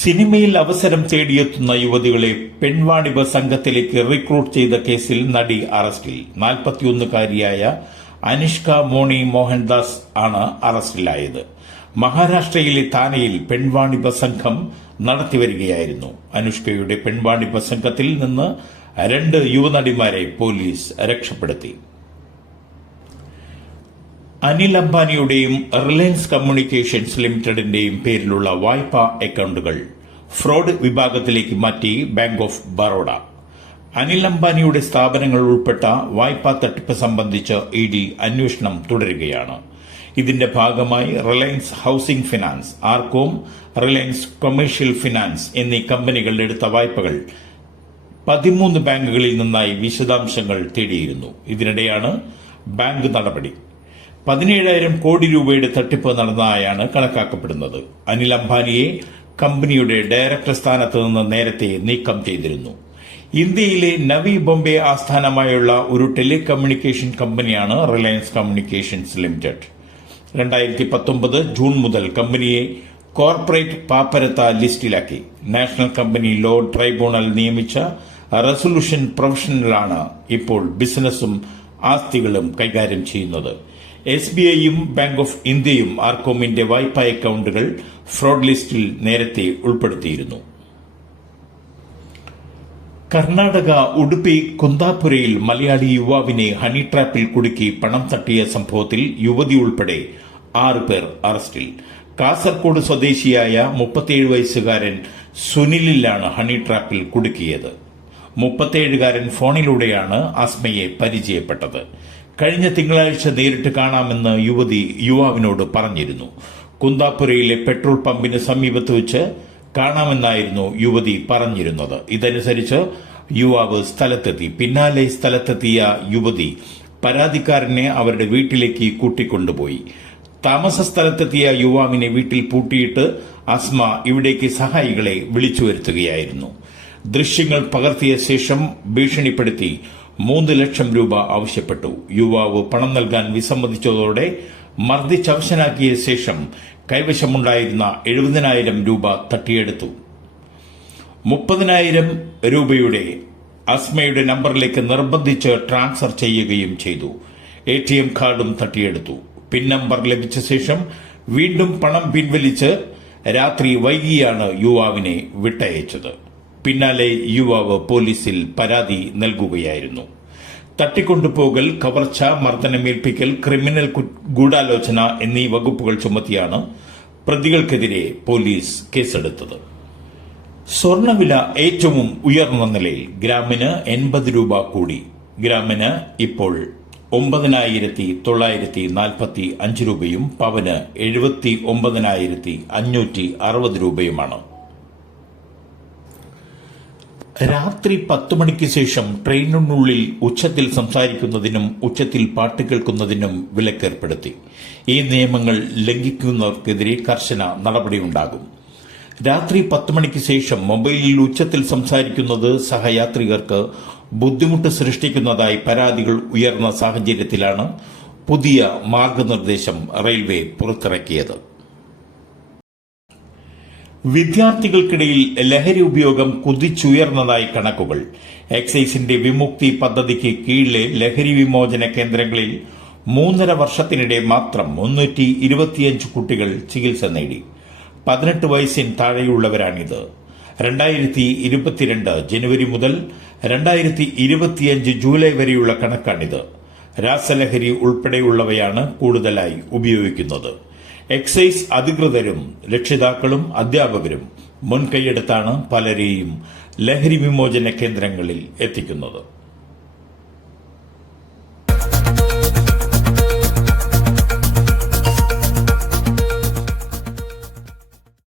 സിനിമയിൽ അവസരം തേടിയെത്തുന്ന യുവതികളെ പെൺവാണിഭ സംഘത്തിലേക്ക് റിക്രൂട്ട് ചെയ്ത കേസിൽ നടി അറസ്റ്റിൽ. 41-കാരിയായ അനുഷ്ക മോണി മോഹൻദാസ് ആണ് അറസ്റ്റിലായത്. മഹാരാഷ്ട്രയിലെ താനെയിൽ പെൺവാണിഭ സംഘം നടത്തിവരികയായിരുന്നു. അനുഷ്കയുടെ പെൺവാണിഭ സംഘത്തിൽ നിന്ന് 2 യുവനടിമാരെ പോലീസ് രക്ഷപ്പെടുത്തി. അനിൽ അംബാനിയുടെയും റിലയൻസ് കമ്മ്യൂണിക്കേഷൻസ് ലിമിറ്റഡിന്റെയും പേരിലുള്ള വായ്പാ അക്കൌണ്ടുകൾ ഫ്രോഡ് വിഭാഗത്തിലേക്ക് മാറ്റി ബാങ്ക് ഓഫ് ബറോഡ. അനിൽ അംബാനിയുടെ സ്ഥാപനങ്ങൾ ഉൾപ്പെട്ട വായ്പാ തട്ടിപ്പ് സംബന്ധിച്ച് ED അന്വേഷണം തുടരുകയാണ്. ഇതിന്റെ ഭാഗമായി Reliance housing finance, RCom, Reliance commercial finance എന്നീ കമ്പനികൾ എടുത്ത വായ്പകൾ 13 ബാങ്കുകളിൽ നിന്നായി വിശദാംശങ്ങൾ തേടിയിരുന്നു. ഇതിനിടെയാണ് ബാങ്ക് നടപടി. 17,000 കോടി രൂപയുടെ തട്ടിപ്പ് നടന്നതായാണ് കണക്കാക്കപ്പെടുന്നത്. അനിൽ അംബാനിയെ കമ്പനിയുടെ ഡയറക്ടർ സ്ഥാനത്ത് നിന്ന് നേരത്തെ നീക്കം ചെയ്തിരുന്നു. ഇന്ത്യയിലെ നവി ബോംബെ ആസ്ഥാനമായുള്ള ഒരു ടെലികമ്മ്യൂണിക്കേഷൻ കമ്പനിയാണ് റിലയൻസ് കമ്മ്യൂണിക്കേഷൻസ് ലിമിറ്റഡ്. 2019 ജൂൺ മുതൽ കമ്പനിയെ കോർപ്പറേറ്റ് പാപ്പരത്ത ലിസ്റ്റിലാക്കി. നാഷണൽ കമ്പനി ലോ ട്രൈബ്യൂണൽ നിയമിച്ച റെസൊല്യൂഷൻ പ്രൊഫഷണലാണ് ഇപ്പോൾ ബിസിനസ്സും ആസ്തികളും കൈകാര്യം ചെയ്യുന്നത്. SBIയും ബാങ്ക് ഓഫ് ഇന്ത്യയും ആർകോമിന്റെ വായ്പാ അക്കൌണ്ടുകൾ ഫ്രോഡ് ലിസ്റ്റിൽ നേരത്തെ ഉൾപ്പെടുത്തിയിരുന്നു. കർണാടക ഉടുപ്പി കുന്താപുരയിൽ മലയാളി യുവാവിനെ ഹണി ട്രാപ്പിൽ കുടുക്കി പണം തട്ടിയ സംഭവത്തിൽ യുവതി ഉൾപ്പെടെ 6 പേർ അറസ്റ്റിൽ. കാസർകോട് സ്വദേശിയായ 37 വയസ്സുകാരൻ സുനിലിലാണ് ഹണി ട്രാപ്പിൽ കുടുക്കിയത്. 37-കാരൻ ഫോണിലൂടെയാണ് അസ്മയെ പരിചയപ്പെട്ടത്. കഴിഞ്ഞ തിങ്കളാഴ്ച നേരിട്ട് കാണാമെന്ന് യുവതി യുവാവിനോട് പറഞ്ഞിരുന്നു. കുന്താപുരയിലെ പെട്രോൾ പമ്പിന് സമീപത്ത് വെച്ച് കാണാമെന്നായിരുന്നു യുവതി പറഞ്ഞിരുന്നത്. ഇതനുസരിച്ച് യുവാവ് സ്ഥലത്തെത്തി. പിന്നാലെ സ്ഥലത്തെത്തിയ യുവതി പരാതിക്കാരനെ അവരുടെ വീട്ടിലേക്ക് കൂട്ടിക്കൊണ്ടുപോയി. താമസ സ്ഥലത്തെത്തിയ യുവാവിനെ വീട്ടിൽ പൂട്ടിയിട്ട് അസ്മ ഇവിടേക്ക് സഹായികളെ വിളിച്ചു വരുത്തുകയായിരുന്നു. ദൃശ്യങ്ങൾ പകർത്തിയ ശേഷം ഭീഷണിപ്പെടുത്തി 3 ലക്ഷം രൂപ ആവശ്യപ്പെട്ടു. യുവാവ് പണം നൽകാൻ വിസമ്മതിച്ചതോടെ മർദ്ദിച്ചവശനാക്കിയ ശേഷം കൈവശമുണ്ടായിരുന്ന 70,000 രൂപ തട്ടിയെടുത്തു. 30,000 രൂപയുടെ അസ്മയുടെ നമ്പറിലേക്ക് നിർബന്ധിച്ച് ട്രാൻസ്ഫർ ചെയ്യുകയും ചെയ്തു. ATM കാർഡും തട്ടിയെടുത്തു. പിൻ നമ്പർ ലഭിച്ച ശേഷം വീണ്ടും പണം പിൻവലിച്ച് രാത്രി വൈകിയാണ് യുവാവിനെ വിട്ടയച്ചത്. പിന്നാലെ യുവാവ് പോലീസിൽ പരാതി നൽകുകയായിരുന്നു. തട്ടിക്കൊണ്ടുപോകൽ, കവർച്ച, മർദ്ദനമേൽപ്പിക്കൽ, ക്രിമിനൽ ഗൂഢാലോചന എന്നീ വകുപ്പുകൾ ചുമത്തിയാണ് പ്രതികൾക്കെതിരെ പോലീസ് കേസെടുത്തത്. സ്വർണ്ണവില ഏറ്റവും ഉയർന്ന നിലയിൽ. ഗ്രാമിന് 80 രൂപ കൂടി. ഗ്രാമിന് ഇപ്പോൾ 9,945 രൂപയും പവന് 79,560 രൂപയുമാണ്. രാത്രി 10 മണിക്ക് ശേഷം ട്രെയിനിനുള്ളിൽ ഉച്ചത്തിൽ സംസാരിക്കുന്നതിനും ഉച്ചത്തിൽ പാട്ട് കേൾക്കുന്നതിനും വിലക്കേർപ്പെടുത്തി. ഈ നിയമങ്ങൾ ലംഘിക്കുന്നവർക്കെതിരെ കർശന നടപടിയുണ്ടാകും. രാത്രി 10 മണിക്ക് ശേഷം മൊബൈലിൽ ഉച്ചത്തിൽ സംസാരിക്കുന്നത് സഹയാത്രികർക്ക് ബുദ്ധിമുട്ട് സൃഷ്ടിക്കുന്നതായി പരാതികൾ ഉയർന്ന സാഹചര്യത്തിലാണ് പുതിയ മാർഗനിർദ്ദേശം റെയിൽവേ പുറത്തിറക്കിയത്. വിദ്യാർത്ഥികൾക്കിടയിൽ ലഹരി ഉപയോഗം കുതിച്ചുയർന്നതായി കണക്കുകൾ. എക്സൈസിന്റെ വിമുക്തി പദ്ധതിക്ക് കീഴിലെ ലഹരി വിമോചന കേന്ദ്രങ്ങളിൽ 3.5 വർഷത്തിനിടെ മാത്രം 325 കുട്ടികൾ ചികിത്സ നേടി. 18 വയസ്സിന് താഴെയുള്ളവരാണിത്. 2022 ജനുവരി മുതൽ 2025 ജൂലൈ വരെയുള്ള കണക്കാണിത്. രാസലഹരി ഉൾപ്പെടെയുള്ളവയാണ് കൂടുതലായി ഉപയോഗിക്കുന്നത്. എക്സൈസ് അധികൃതരും രക്ഷിതാക്കളും അധ്യാപകരും മുൻകൈയെടുത്താണ് പലരെയും ലഹരി വിമോചന കേന്ദ്രങ്ങളിൽ എത്തിക്കുന്നത്.